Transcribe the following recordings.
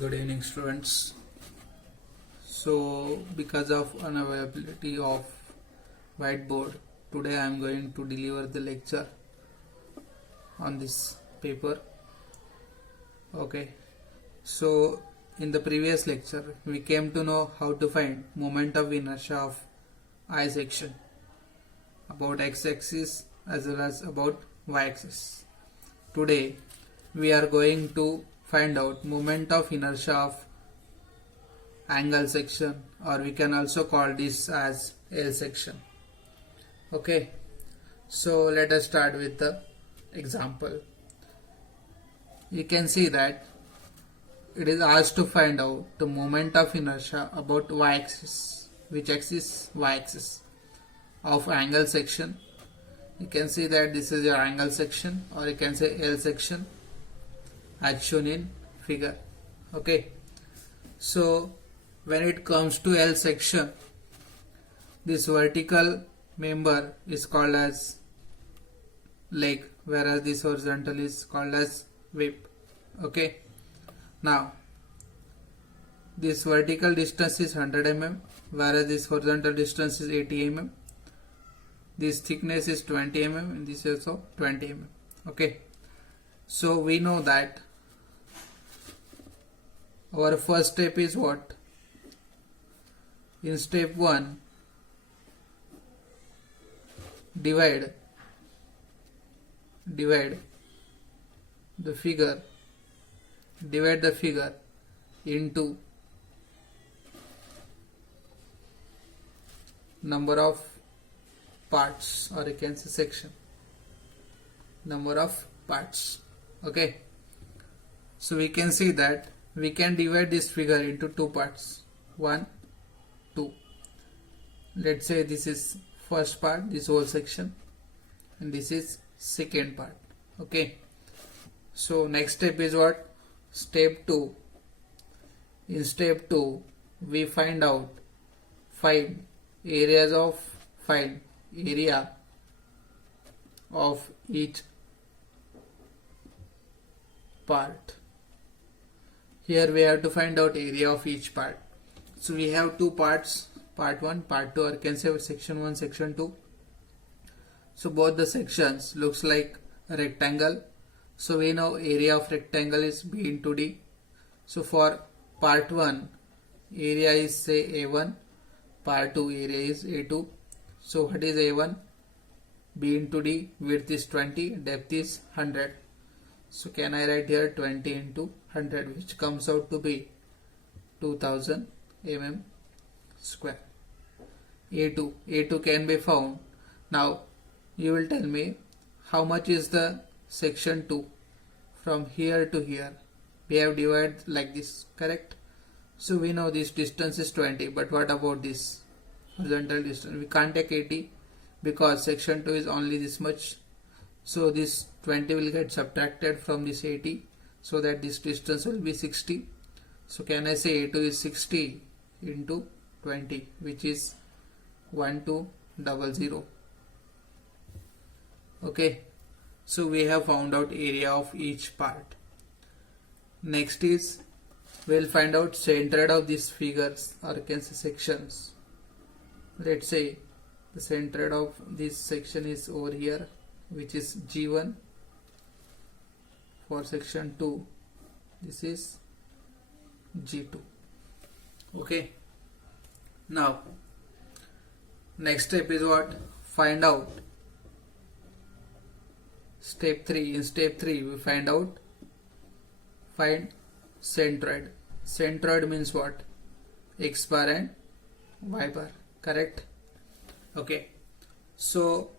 Good evening, students. So, because of unavailability of whiteboard, today I am going to deliver the lecture on this paper. Okay. So, in the previous lecture, we came to know how to find moment of inertia of I section about x-axis as well as about y-axis. Today, we are going to find out moment of inertia of angle section, or we can also call this as L section. Okay, so let us start with the example. You can see that it is asked to find out the moment of inertia about y-axis. Which axis? Y-axis of angle section. You can see that this is your angle section, or you can say L section as shown in figure. Okay, so when it comes to L section, this vertical member is called as leg, whereas this horizontal is called as whip. Okay, now this vertical distance is 100 mm, whereas this horizontal distance is 80 mm. This thickness is 20 mm and this is also 20 mm. Okay, so we know that our first step is what? In step 1, divide the figure into number of parts, or you can say section, number of parts. Okay, so we can see that we can divide this figure into two parts, 1, 2. Let's say this is first part, this whole section, and this is second part. Okay, so next step is what? Step 2. In step 2, we find area of each part. Here we have to find out area of each part. So we have two parts, part 1, part 2, or you can say section 1, section 2. So both the sections looks like a rectangle. So we know area of rectangle is B into D. So for part 1, area is say A1, part 2 area is A2. So what is A1? B into D, width is 20, depth is 100. So can I write here 20 into 100, which comes out to be 2000 mm square. A2 can be found. Now you will tell me how much is the section 2 from here to here. We have divided like this, correct? So we know this distance is 20, but what about this horizontal distance? We can't take 80 because section 2 is only this much. So this 20 will get subtracted from this 80, so that this distance will be 60. So can I say A2 is 60 into 20, which is 1200. Okay, so we have found out area of each part. Next is we'll find out centroid of these figures, or you can say sections. Let's say the centroid of this section is over here, which is G1. For section 2, this is G2. Okay, now next step is what? Find out step 3. In step 3, we find centroid. Centroid means what? X bar and Y bar, correct? Okay, so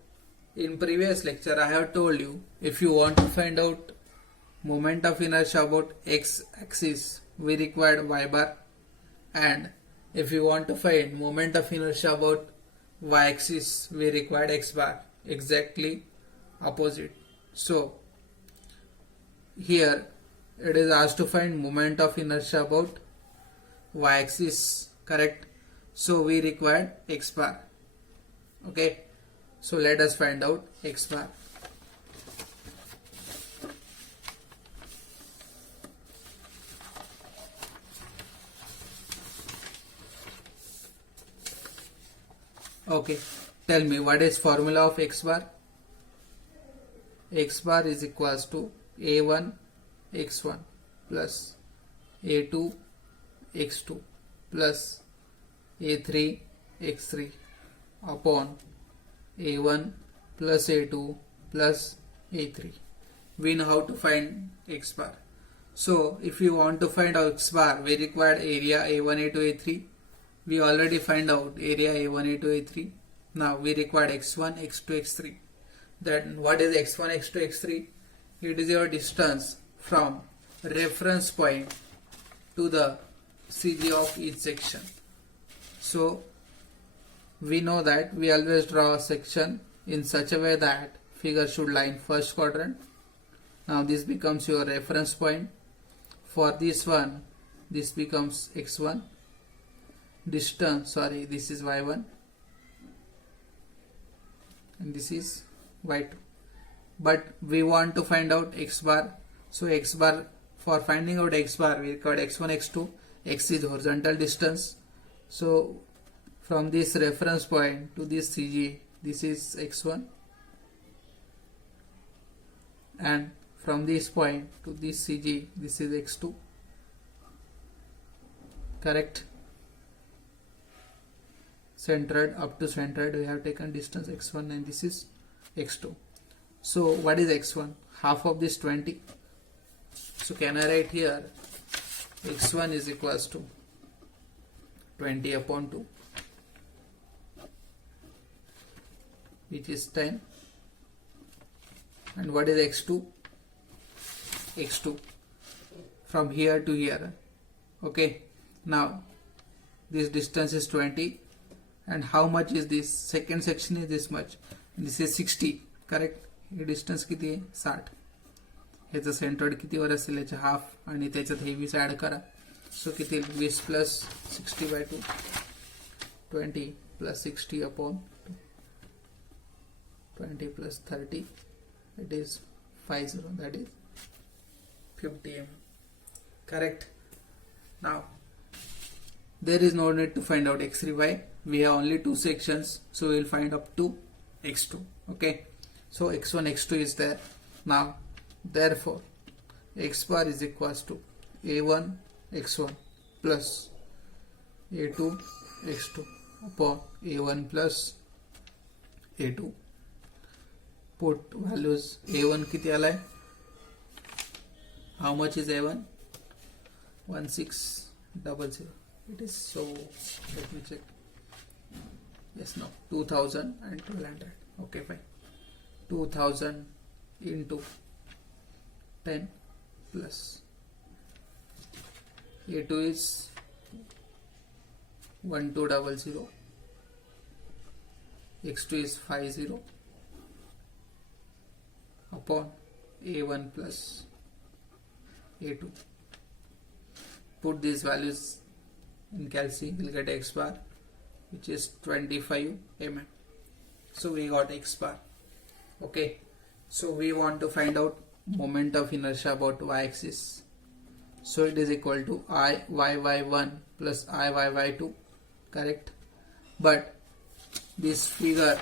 in previous lecture I have told you, if you want to find out moment of inertia about X axis, we required Y bar, and if you want to find moment of inertia about Y axis, we required X bar. Exactly opposite. So here it is asked to find moment of inertia about Y axis, correct? So we required X bar. Okay, so let us find out X bar. Okay, tell me what is formula of x bar? X bar is equals to a1 x1 plus a2 x2 plus a3 x3 upon a1 plus a2 plus a3. We know how to find x bar. So if you want to find out x bar, we require area a1 a2 a3. We already find out area a1 a2 a3. Now we require x1 x2 x3. Then what is x1 x2 x3? It is your distance from reference point to the CG of each section. So we know that we always draw a section in such a way that figure should lie in first quadrant. Now this becomes your reference point. For this one, this becomes x1. Distance, this is y1 and this is y2. But we want to find out x bar. So x bar, for finding out x bar, we record x1 x2. X is horizontal distance. So from this reference point to this CG, this is x1, and from this point to this CG, this is x2. Correct? Centered, up to centered, we have taken distance x1 and this is x2. So what is x1? Half of this 20. So can I write here x1 is equals to 20 upon 2, which is 10. And what is x2? X2 from here to here. Okay, now this distance is 20, and how much is this? Second section is this much, this is 60. Correct? हे distance किती आहे? 60. ह्याचं centred कितीवर असेल? याच्या half, आणि त्याच्यात हे 20 add करा. सो किती? 20 plus 60/2, 20 plus 60 upon 20 plus 30, it is 50, that is 50 mm. Correct? Now there is no need to find out x3. Why? We have only two sections, so we will find up to x2. Okay, so x1 x2 is there. Now therefore x bar is equals to a1 x1 plus a2 x2 upon a1 plus a2. Put values. a1 किती आलाय? How much is a1? 1600. It is so. Let me check. Yes, no. 2000 and 1200. Okay, fine. 2000 into 10 plus a2 is 1200. x2 is 50 upon a1 plus a2. Put these values in calci, we'll get x bar, which is 25 mm. So we got x bar. Okay, so we want to find out moment of inertia about y-axis. So it is equal to I y1 plus I y2. Correct? But this figure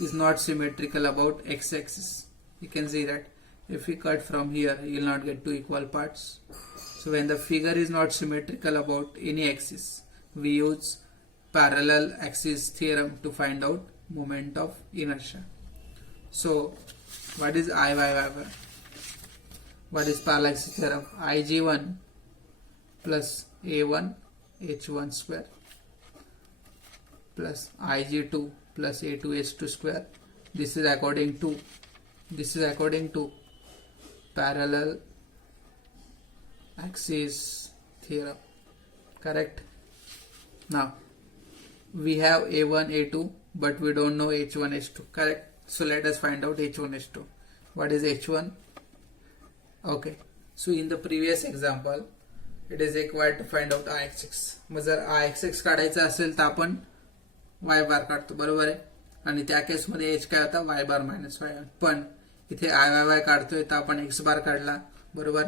is not symmetrical about x-axis. You can see that if we cut from here, you will not get two equal parts. So when the figure is not symmetrical about any axis, we use parallel axis theorem to find out moment of inertia. So what is I-Y-Y-Y? What is parallel axis theorem? Ig1 plus A1 H1 square plus Ig2 plus A2 H2 square. This is according to parallel axis theorem. Correct? Now we have A1 A2, but we don't know H1 H2. Correct? So let us find out H1 H2. What is H1? Okay, so in the previous example it is required to find out I-axis. मग जर I-axis काढायचा असेल तर आपण y बार काढतो, बरोबर आहे. आणि त्या केसमध्ये h काय होता? y बार मायनस y. पण इथे I काढतोय तर आपण x बार काढला, बरोबर.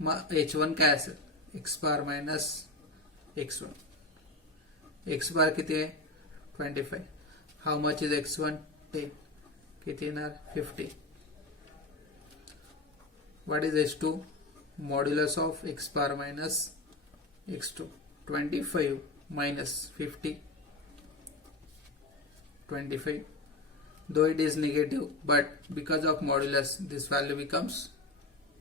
मग h1 काय असेल? x बार मायनस x1. x बार किती आहे? 25. How much is x1? 10. किती येणार? 50. What is h2? Modulus of x bar minus x2. 25 minus 50. 25. Though it is negative, but because of modulus, this value becomes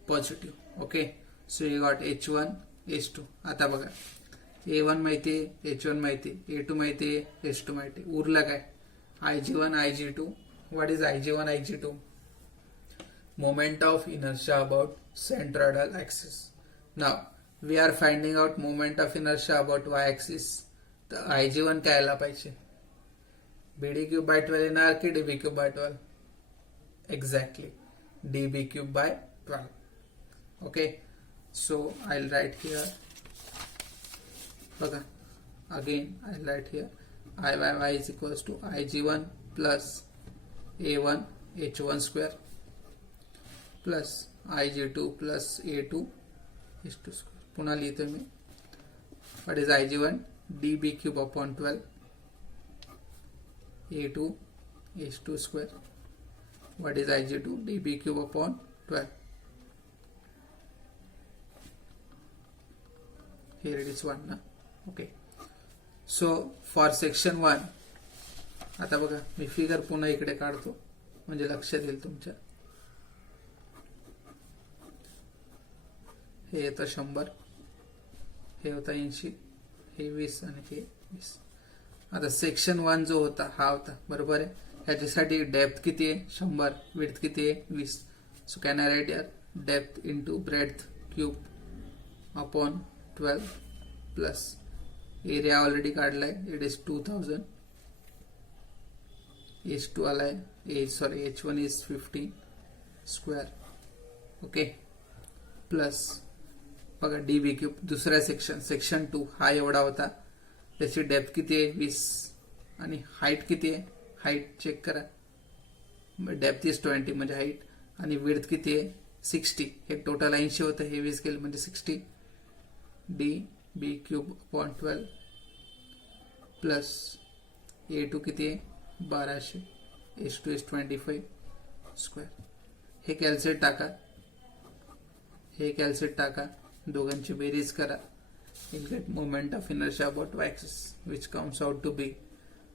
positive. Okay, so you got h1, h2. आता बघा, a1 माहिती आहे, h1 माहिती आहे, a2 माहिती आहे, h2 माहिती आहे. उरला काय? ig1, ig2. What is ig1, ig2? Moment of inertia about centroidal axis. Now we are finding out moment of inertia about y-axis. तर ig1 काय आला पाहिजे? BD cube by 12 येणार की DB cube by 12? Exactly, DB cube by 12. Okay, so I'll write here. Baka, again I'll write here I is equals to Ig1 plus A1 H1 square plus Ig2 plus A2 H2 square. पुन्हा लिहितो मी. What is Ig1? DB cube upon 12 A2 H2 square. What is Ig2? DB cube upon 12. Here it is 1 na. Okay. So for section 1, आता बघा me figure पुन्हा इकडे काढतो म्हणजे लक्षात येईल तुमच्या. हे येतं 100, हे होता 80, हे 20 आणि हे 20. आता सेक्शन 1 जो होता हा होता, बरोबर आहे. ह्याच्यासाठी डेप्थ किती आहे? 100. विड्थ किती आहे? 20. सो कॅन आय राईट यार depth into breadth cube upon 12 plus area already काढलाय, इट इज 2000. h2 आलाय, h1 is 15 square. Okay, plus बघा डीबी क्यूब दुसऱ्या सेक्शन 2 हा एवढा होता. त्याची डेप्थ किती आहे? 20 आणि हाईट किती आहे? हाईट चेक करा. डेप्थ इज 20 म्हणजे हाईट, आणि विड्थ किती आहे? 60. हे टोटल 80 होतं, हे 20 केलं म्हणजे 60. D B cube upon 12 plus A2 किती आहे? 1200. H2 is 25 square. Hey calculate टाका, हे कॅल्क्युलेट टाका, दोघांची बेरीज करा. You'll get moment of inertia about y-axis, which comes out to be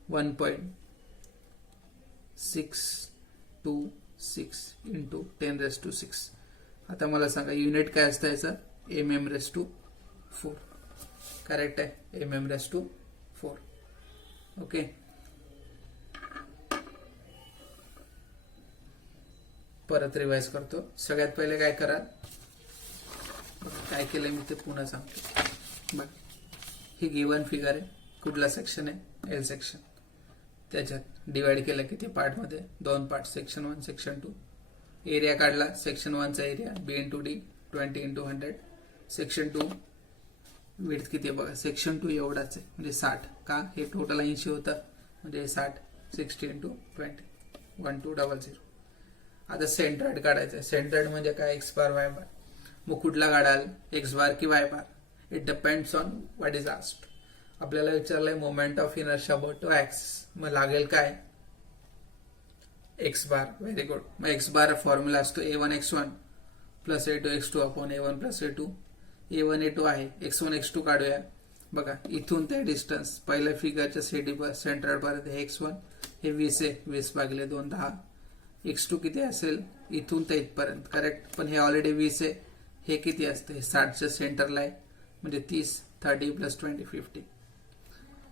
1.626 into 10 raised to 6. आता मला सांगा युनिट काय असतं याचं? mm raised to 4. करेक्ट आहे, mm raised to 4. ओके, परत रिवाइज करतो. सगळ्यात पहिले काय करा, काय केलं मी ते पुन्हा सांगतो. बघ, ही गिवन फिगर आहे. कुठला सेक्शन आहे? L section. त्याच्यात डिवाइड केलं किती पार्ट मध्ये? 2 पार्ट, सेक्शन 1 सेक्शन 2. एरिया काढला सेक्शन 1 चा area B into D 20 into 100. Section 2 width किती आहे बघा, सेक्शन 2 एवढाच आहे म्हणजे 60. का? हे टोटल 80 होतं म्हणजे 60. 60 इंटू 20 1200. आता सेंट्रॉइड काढायचं आहे. सेंट्रॉइड म्हणजे काय? एक्स बार वाय बार. मग कुठला काढाल? एक्स बार की y bar? It depends on what is asked. आपल्याला विचारलंय moment of inertia about axis, मग लागेल काय? X bar. Very good. मग एक्स बार फॉर्म्युला असतो A1 x1 plus A2 x2 upon A1 plus A2. A1 A2 आहे, x1 x2 काढूया. बघा इथून ते डिस्टन्स पहिल्या फिगरच्या सेंट्रॉइड पर्यंत हे x1 हे 20 आहे, 20 भागिले 2 10. x2 किती असेल? इथून ते इथपर्यंत. करेक्ट, पण हे ऑलरेडी 20 आहे. हे किती असते? 60च्या सेंटरला आहे म्हणजे 30. 30 प्लस 20 50.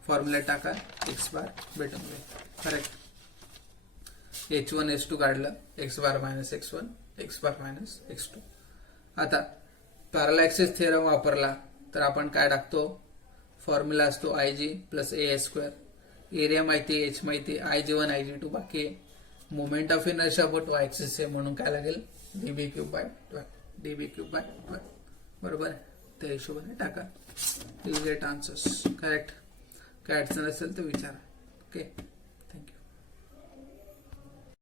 फॉर्म्युला टाका, एक्स बार भेटून जाईल. करेक्ट. h1 h2 काढलं, एक्स बार मायनस x1 एक्स बार मायनस x2. आता पॅरलल ऍक्सिस थेरम वापरला तर आपण काय टाकतो? फॉर्म्युला असतो IG plus AS square. Area माहिती, एच माहिती, IG1 IG2 बाकी आहे. Moment of inertia about y axis आहे म्हणून काय लागेल? DB cube by 12. DB cube by 12. बरोबर आहे, त्या हिशोबाने टाका. You get answers. करेक्ट. काय अडचण असेल तर विचारा. ओके.